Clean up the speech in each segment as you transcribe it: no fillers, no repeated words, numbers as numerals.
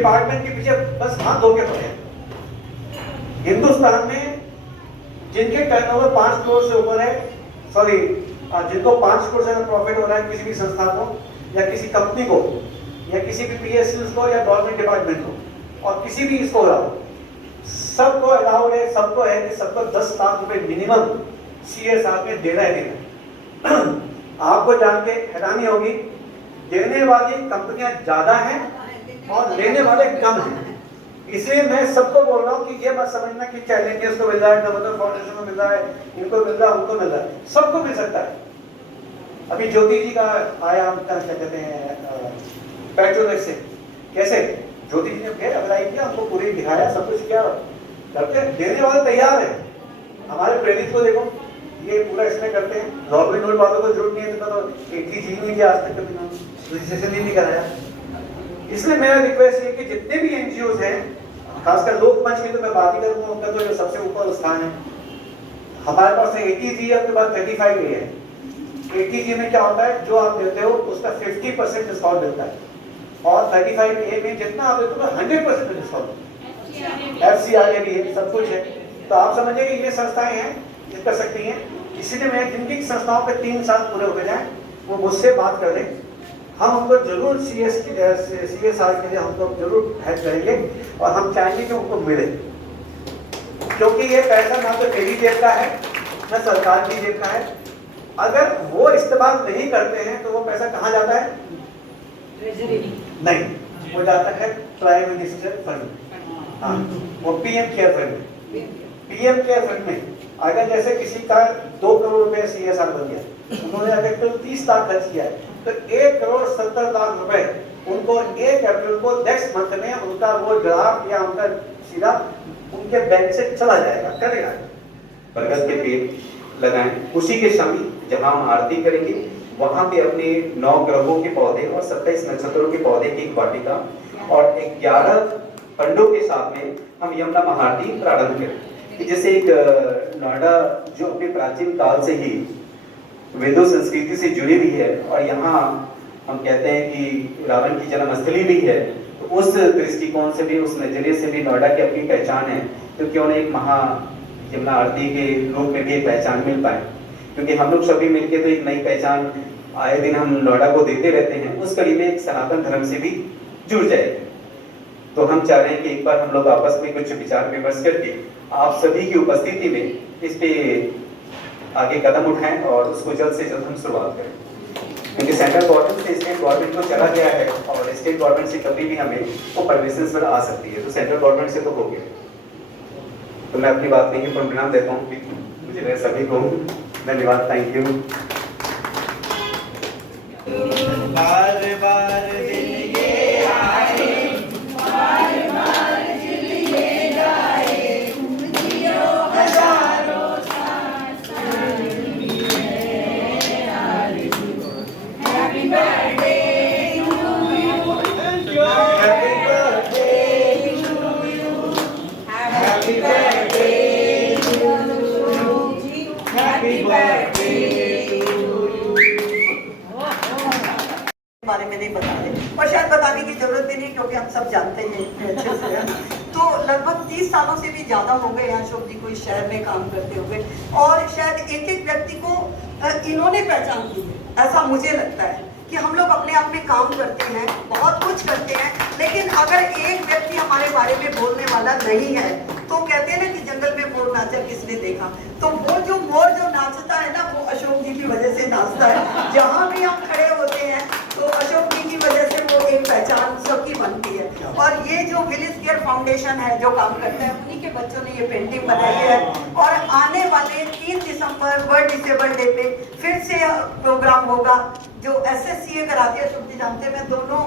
Department के पीछे बस हाथ धो के पड़े हैं। हिंदुस्तान में जिनके टर्नओवर 5 करोड़ से ऊपर है, सॉरी जिनको 5 करोड़ से प्रॉफिट हो रहा है किसी भी संस्था को या किसी कंपनी को या किसी भी पीएसयू को या गवर्नमेंट डिपार्टमेंट को और किसी भी इसको सबको अलाउड है, सबको है कि सबको 10 लाख रुपए मिनिमम CSR में देना है देना। आपको जान के हैरानी होगी, देने वाली कंपनियां ज्यादा हैं और लेने वाले कम हैं। इसलिए मैं सबको बोल रहा हूँ कि ये मत समझना कि चैलेंजेस को मिल रहा है, नवोदय फाउंडेशन को मिल रहा है, इनको मिल रहा है, उनको मिल रहा है, सबको मिल सकता है। अभी ज्योति जी का आया उनका क्या कहते हैं पेट्रोनेट से, कैसे ज्योति जी ने अप्लाई किया, हमको पूरी दिखाया, सब कुछ किया, करते देने वाले तैयार है। हमारे प्रेरित को देखो, ये पूरा इसमें करते हैं। लॉबी नोट वालों को जरूरत नहीं है तो एक ही चीज नहीं किया आज तक, कभी रजिस्ट्रेशन नहीं कराया। इसलिए मेरा रिक्वेस्ट है कि जितने भी एनजीओ हैं, खासकर लोक मंच की तो मैं बात ही करूंगा, उनका तो जो सबसे ऊपर स्थान है। हमारे पास ATG आपके पास 35A है। ATG में क्या होता है, जो आप देते हो उसका 50% डिस्काउंट मिलता है और 35A में जितना आप देते हो 100% डिस्काउंट। FCRA भी है, सब कुछ है। तो आप समझिए कि ये संस्थाएं हैं ये कर सकती हैं। इसीलिए मैं जिनकी संस्थाओं पे 3 साल पूरे हो जाए वो मुझसे बात कर लें, हम उनको जरूर CSR के लिए हमको जरूर हेल्प करेंगे और हम चाहेंगे कि उनको मिले, क्योंकि ये पैसा ना तो मेरी जेब का है ना सरकार की जेब का है। अगर वो इस्तेमाल नहीं करते हैं तो वो पैसा कहाँ जाता है? नहीं, वो जाता है प्राइम मिनिस्टर फंड। हाँ, वो PM care fund. PM care fund में अगर जैसे किसी का 2 करोड़ रुपए CSR बन गया, उन्होंने अगर तो 30 लाख खर्च किया है तो 1,70,00,000 रुपए उनको 1 अप्रैल को नेक्स्ट मंथ में उनका वो ड्राफ्ट या उनका सीधा उनके बैंक से चला जाएगा, करेगा। बरगद के पेड़ लगाएं, उसी के शामिल जहां हम आरती करेंगे वहां पे अपने 9 ग्रहों के पौधे और 27 नक्षत्रों के पौधे की एक वाटिका और 11 पंडों के साथ में हम यमुना महाआरती प्रारंभ करें। जैसे एक नोएडा जो अपने प्राचीन काल से ही वेदों संस्कृति से जुड़ी हुई है और यहाँ हम कहते हैं कि रावण की जन्मस्थली भी है, तो उस दृष्टिकोण से भी, उस नजरिए से भी नोएडा की अपनी पहचान है। तो क्यों न एक महा यमुना आरती के रूप में भी एक पहचान मिल पाए, क्योंकि हम लोग सभी मिलकर तो एक नई पहचान आए दिन हम नोएडा को देते रहते हैं, उस कड़ी में एक सनातन धर्म से भी जुड़ जाए। तो हम चाह रहे हैं कि एक बार हम लोग आपस में कुछ विचार विमर्श करके आप सभी की उपस्थिति में इस पे आगे कदम उठाएं और उसको जल्द से जल्द हम शुरुआत करें, क्योंकि सेंट्रल गवर्नमेंट से स्टेट गवर्नमेंट को चला गया है और स्टेट गवर्नमेंट से कभी भी हमें वो परमिशन पर आ सकती है, तो सेंट्रल गवर्नमेंट से तो हो गया। तो मैं अपनी बात नहीं पर विराम देता हूँ, मुझे सभी को धन्यवाद, थैंक यू। बार बार दिन ये आए, बार बार दिल ये गाए, जियो हजारों साल, happy birthday to you, happy birthday to you, happy birthday to you, happy birthday बारे में नहीं बता रहे और शायद बताने की जरूरत भी नहीं, क्योंकि हम सब जानते हैं अच्छे से। तो लगभग 30 सालों से भी ज्यादा हो गए अशोक जी को इस शहर में काम करते हुए, और शायद एक एक व्यक्ति को इन्होंने पहचान दी है। ऐसा मुझे लगता है कि हम लोग अपने आप में काम करते हैं, बहुत कुछ करते हैं, लेकिन अगर एक व्यक्ति हमारे बारे में बोलने वाला नहीं है तो कहते हैं ना कि जंगल में मोर नाचा किसने देखा, तो वो जो मोर जो नाचता है ना वो अशोक जी की वजह से नाचता है। जहाँ भी हम खड़े होते हैं तो अशोक जी की वजह से वो एक पहचान सबकी बनती है। और ये जो विलेज केयर फाउंडेशन है जो काम करता है, उन्हीं के बच्चों ने ये पेंटिंग बनाई है। और आने वाले 3 दिसंबर वर्ल्ड डिसेबल डे पे फिर से प्रोग्राम होगा जो SSCA कराती है। अशोक जी जानते हैं, मैं दोनों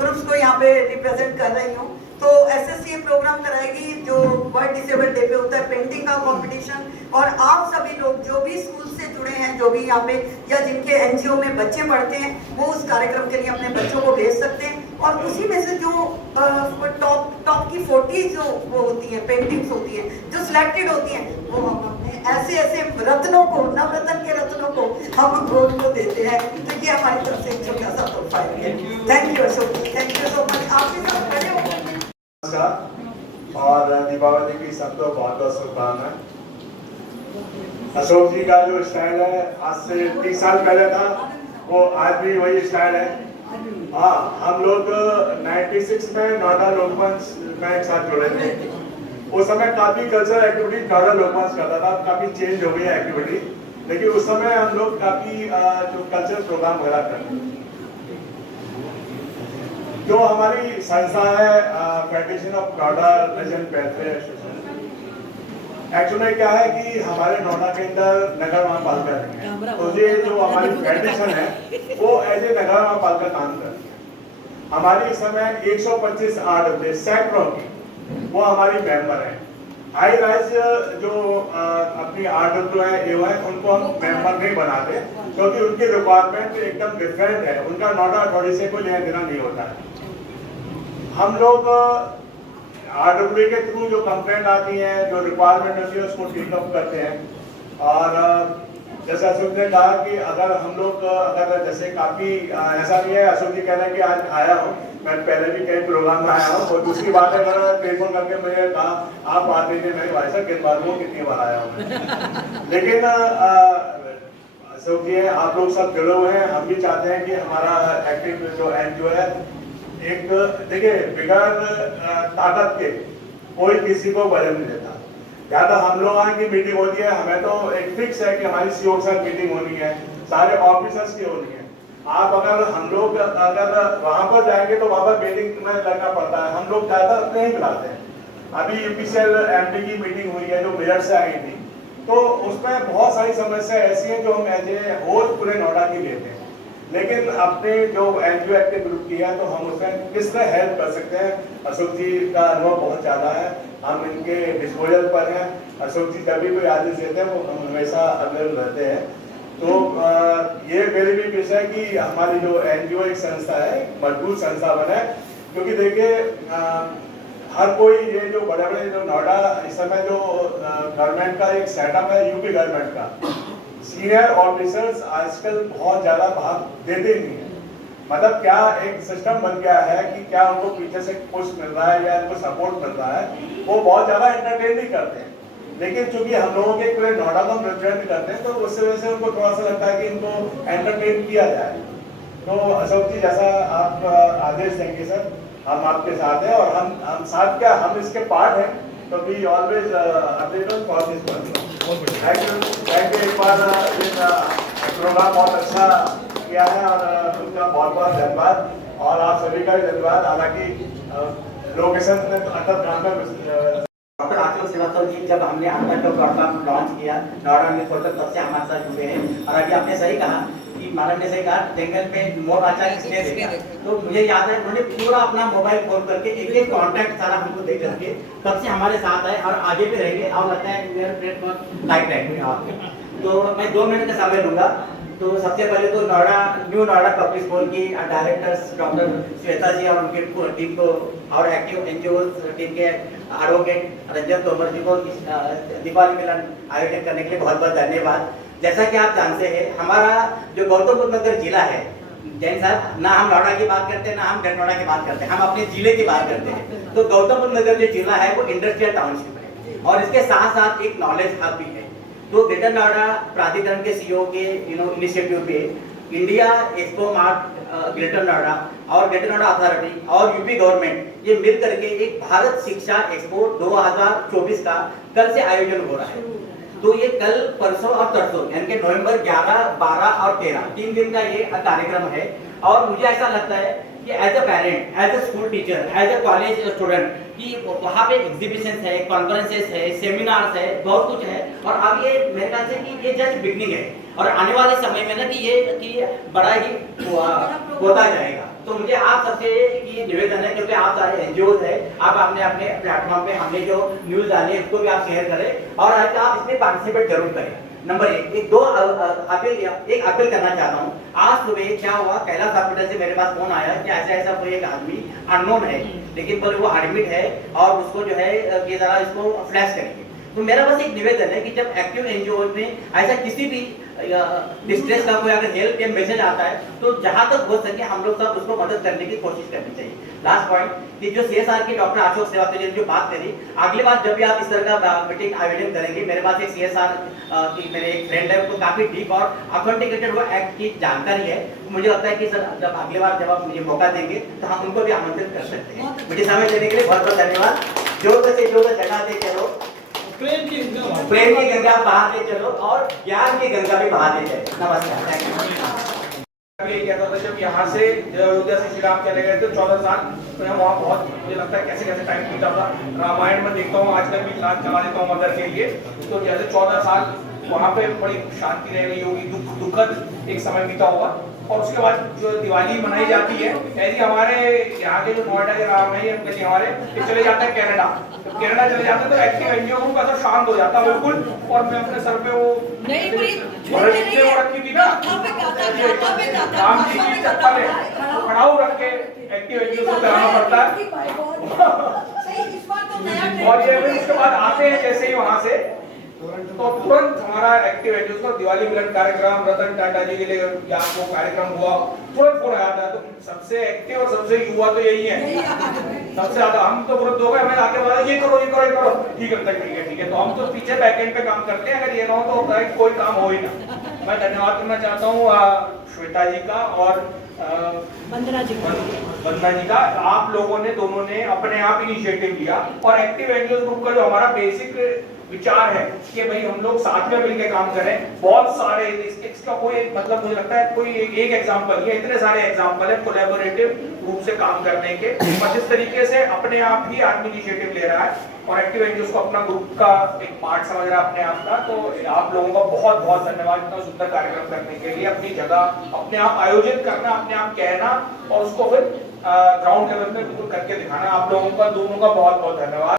ग्रुप्स को यहाँ पे रिप्रेजेंट कर रही हूँ। तो SSCA प्रोग्राम कराएगी जो वर्ल्ड डिसेबल डे पे होता है, पेंटिंग का कंपटीशन। और आप सभी लोग जो भी स्कूल से जुड़े हैं, जो भी यहाँ पे या जिनके NGO में बच्चे पढ़ते हैं, वो उस कार्यक्रम के लिए अपने बच्चों को भेज सकते हैं। और उसी में से जो टॉप की 40 जो वो होती है पेंटिंग्स होती है जो सिलेक्टेड होती हैं, वो हम अपने ऐसे ऐसे रत्नों को, नवरत्न के रत्नों को हम गोद को देते हैं। तो ये हमारी तरफ से एक छोटा सा तोहफा है। Thank you Ashok, thank you so much. आपके साथ खड़े हो नमस्कार और दीपावली की सबको बहुत बहुत शुभकामनाएं। अशोक जी का जो स्टाइल है आज से 30 साल पहले था, वो आज भी वही स्टाइल है। हाँ, हम लोग 96 में नोएडा लोकमंच में एक साथ जुड़े थे। उस समय काफी कल्चरल एक्टिविटी नोएडा लोकमंच करता था, काफी चेंज हो गई है एक्टिविटी, लेकिन उस समय हम लोग काफी जो कल्चरल प्रोग्राम वगैरह करते थे। जो हमारी संस्था है federation of Noida legend welfare association, actually क्या है कि हमारे नोएडा के अंदर नगर महापालिका नहीं है, तो ये जो हमारी फेडरेशन है वो एज ए नगर महापालिका काम करती है। हमारी इस समय 125 आरडब्ल्यू सैकड़ों की वो हमारी मेंबर हैं। हाई राइज जो अपनी आरडब्ल्यू है एओ है उनको हम मेंबर नहीं बनाते, क्योंकि उनकी रिक्वायरमेंट एकदम डिफरेंट है, उनका नोएडा अथॉरिटी से कोई लेना देना नहीं होता है। हम लोग आरडब्ल्यू के थ्रू जो कंप्लेंट आती है, जो रिक्वायरमेंट होती है, उसको टेकअप करते हैं। और जैसे अशोक ने कहा कि अगर हम लोग अगर जैसे काफ़ी ऐसा नहीं है, अशोक जी कह रहे हैं कि आज आया हूँ, मैं पहले भी कई प्रोग्राम में आया हूँ। और दूसरी बात है, अगर टेलीफोन करके मुझे कहा आप आते थे, नहीं भाई साहब किस बात में कितनी बार आया हूँ मैं। लेकिन अशोक जी आप लोग सब जुड़े हुए हैं, हम भी चाहते हैं कि हमारा एक्टिव जो एनजीओ है, एक देखिए बिगड़ ताकत के कोई किसी को वजन नहीं देता। या तो हम लोग की मीटिंग होती है, हमें तो एक फिक्स है कि हमारी सीओ के साथ मीटिंग होनी है, सारे ऑफिसर्स की होनी है। आप अगर हम लोग अगर वहां पर जाएंगे तो वहां पर मीटिंग में लगना पड़ता है, हम लोग ज्यादा अपने ही बुलाते हैं। अभी यूपीसीएल एमडी की मीटिंग हुई है जो मेरठ से आई थी, तो उसमें बहुत सारी समस्या ऐसी हैं जो हम एज ए होल पूरे नोएडा की लेते हैं। लेकिन अपने जो एनजीओ एक्टिव ग्रुप की है तो हम उसमें किस तरह हेल्प कर सकते हैं, अशोक जी का अनुभव बहुत ज़्यादा है, हम इनके डिस्पोजल पर हैं। अशोक जी जब भी कोई आदेश देते हैं वो हम हमेशा अवेलेबल रहते हैं। तो ये मेरी भी विषय है कि हमारी जो एनजीओ एक संस्था है, मजबूत संस्था बने, क्योंकि देखिए हर कोई ये जो बड़े बड़े जो नोएडा इस समय जो गवर्नमेंट का एक सेटअप है, यूपी गवर्नमेंट का, सीनियर ऑफिसर्स आजकल बहुत ज्यादा भाग देते नहीं है। मतलब क्या एक सिस्टम बन गया है कि क्या उनको पीछे से पुश मिल रहा है या उनको सपोर्ट मिल रहा है, वो बहुत ज्यादा एंटरटेन नहीं करते हैं। लेकिन चूंकि हम लोगों के पूरे नोएडा को हम रिप्रेजेंट करते हैं, तो उससे वजह से उनको थोड़ा सा लगता है कि इनको एंटरटेन किया जाए। तो अशोक जी जैसा आप आदेश देंगे सर, हम आपके साथ हैं, और हम साथ क्या, हम इसके पार्ट हैं, तो we always available for this one. Thank you एक बार ये प्रोग्राम बहुत अच्छा किया है और उनका बहुत बहुत धन्यवाद, और आप सभी का भी धन्यवाद। हालांकि लोकेशन में तो underground doctor Ashutosh Srivastava ji, जब हमने anchor.com लॉन्च किया नोएडा में पोर्टल, तब से हमारे साथ जुड़े हैं। और अभी आपने सही कहा कि मैडम ने सही कहा, जंगल में मोर आचा किसने देखा, तो मुझे याद है उन्होंने पूरा अपना मोबाइल फोन करके एक एक कॉन्टैक्ट सारा हमको दे करके तब से हमारे साथ है और आगे भी रहेंगे। और लगता है मेरा प्लेटफॉर्म लाइक रहेंगे। तो मैं 2 मिनट का समय लूंगा। तो सबसे पहले तो न्यू नोएडा पब्लिक स्कूल की डायरेक्टर्स डॉक्टर श्वेता जी और उनके टीम को, और एक्टिव एनजीओ टीम के एडवोकेट रंजन तोमर जी को दीपावली मिलन आयोजन करने के लिए बहुत बहुत धन्यवाद। जैसा कि आप जानते हैं, हमारा जो गौतम बुद्ध नगर जिला है, जैन साहब, ना हम नोएडा की बात करते हैं ना हम नोएडा की बात करते हैं, हम अपने जिले की बात करते हैं। तो गौतम बुद्ध नगर जो जिला है वो इंडस्ट्रियल टाउनशिप है, और इसके साथ साथ एक नॉलेज हब भी है। तो ग्रेटर नोएडा प्राधिकरण के सीईओ के इनिशिएटिव पे India expo mart greater Noida और ग्रेटर नोएडा अथॉरिटी और यूपी गवर्नमेंट ये मिल करके एक भारत शिक्षा एक्सपो 2024 का कल से आयोजन हो रहा है। तो ये कल, परसों और तरसों, यानी कि नवंबर 11, 12 और 13 3 दिन का ये कार्यक्रम है। और मुझे ऐसा लगता है कि as a parent, as a school teacher, as a college student, कि वहाँ पे एग्जीबिशन है, कॉन्फ्रेंसेस है, सेमिनार्स है, बहुत कुछ है। और अब ये मेरे ख्याल से कि ये जस्ट बिगनिंग है, और आने वाले समय में ना कि बड़ा ही होता जाएगा। तो मुझे आप सबसे ये निवेदन है, क्योंकि आप सारे एनजीओज है, आप अपने अपने प्लेटफॉर्म पे हमने जो न्यूज डाली है उसको भी आप शेयर करें, और आप इसमें पार्टिसिपेट जरूर करें। नंबर 1 एक अपील करना चाहता हूँ। आज सुबह क्या हुआ, कैलाश हॉस्पिटल से मेरे पास फोन आया कि ऐसा ऐसा कोई एक आदमी अननोन है, लेकिन बोले वो एडमिट है और उसको जो है कि जरा इसको फ्लैश करेंगे। तो मेरा बस एक निवेदन है कि जब एक्टिव एनजीओ में ऐसा किसी भी डिस्ट्रेस का कोई अगर हेल्प या मैसेज आता है तो जहां तक हो सके हम लोग सब उसको मदद करने की कोशिश करनी चाहिए। लास्ट पॉइंट कि जो सीएसआर के डॉक्टर अशोक श्रीवास्तव जी ने जो बात करी, अगली बार जब भी आप इस तरह का मीटिंग आयोजन करेंगे, मेरे पास एक सीएसआर की मेरे एक फ्रेंड है, उनको काफी डीप और ऑथेंटिकेटेड वो एक्ट की जानकारी है। मुझे लगता है कि सर जब अगली बार जब आप मुझे मौका देंगे तो हम उनको भी आमंत्रित कर सकते हैं। मुझे समय देने के लिए बहुत बहुत धन्यवाद। जो जगह दे चलो, प्रेम की गंगा बहाते चलो और ज्ञान की गंगा भी बहाते चलो। नमस्कार, थैंक यू। ये कहता था जब यहाँ से अयोध्या से श्री राम चले गए थे 14 साल, तो मैं वहाँ बहुत मुझे लगता है कैसे कैसे टाइम बीता था। रामायण में देखता हूँ, आजकल भी क्लास चला देता हूँ मदर के लिए। तो जैसे 14 साल वहाँ पे बड़ी शांति रह गई होगी, दुखद एक समय बीता होगा। और उसके बाद जो दिवाली मनाई जाती है, ऐसी हमारे यहाँ के जो नोएडा के राम है अंकल जी हमारे, ये चले जाते हैं कनाडा। तो कनाडा चले जाते हैं तो एक्टिव एनजीओ का सब शांत हो जाता है बिल्कुल। और मैं अपने सर पे वो रखी थी ना राम जी की चप्पल खड़ा हो रख के एक्टिव एनजीओ को कराना पड़ता है। और ये भी उसके बाद आते हैं जैसे ही वहां से तो तुरंत हमारा एक्टिव एनजीओ का दिवाली मिलन कार्यक्रम, रतन टाटा जी के लिए यहाँ वो कार्यक्रम हुआ, तुरंत फोन आता है। तो सबसे एक्टिव और सबसे युवा तो यही है सबसे ज्यादा। हम तो तुरंत हो गए, हमें आके बोला ये करो ये करो ये करो, ठीक है ठीक है। तो हम तो पीछे बैकएंड पे काम करते हैं, अगर ये ना हो तो होता है कोई काम हो ही ना। मैं धन्यवाद करना चाहता हूँ श्वेता जी का और वंदना जी का। आप लोगों ने दोनों ने अपने आप इनिशिएटिव लिया और एक्टिव एनजीओ ग्रुप का जो हमारा बेसिक विचार है कि भाई हम लोग साथ में मिलकर काम करें। बहुत सारे इसका कोई मतलब मुझे लगता है कोई एक एग्जांपल है, इतने सारे एग्जांपल है कोलैबोरेटिव रूप से काम करने के। और जिस तरीके से अपने आप ही आदमी इनिशिएटिव ले रहा है और एक्टिव एनजीओ को अपना ग्रुप का एक पार्ट समझ रहा है अपने आप का, तो आप लोगों का बहुत बहुत धन्यवाद इतना सुंदर कार्यक्रम करने के लिए। अपनी जगह अपने आप आयोजित करना, अपने आप कहना और उसको फिर ग्राउंड लेवल पे बिल्कुल करके दिखाना। आप लोगों का दोनों का बहुत बहुत धन्यवाद।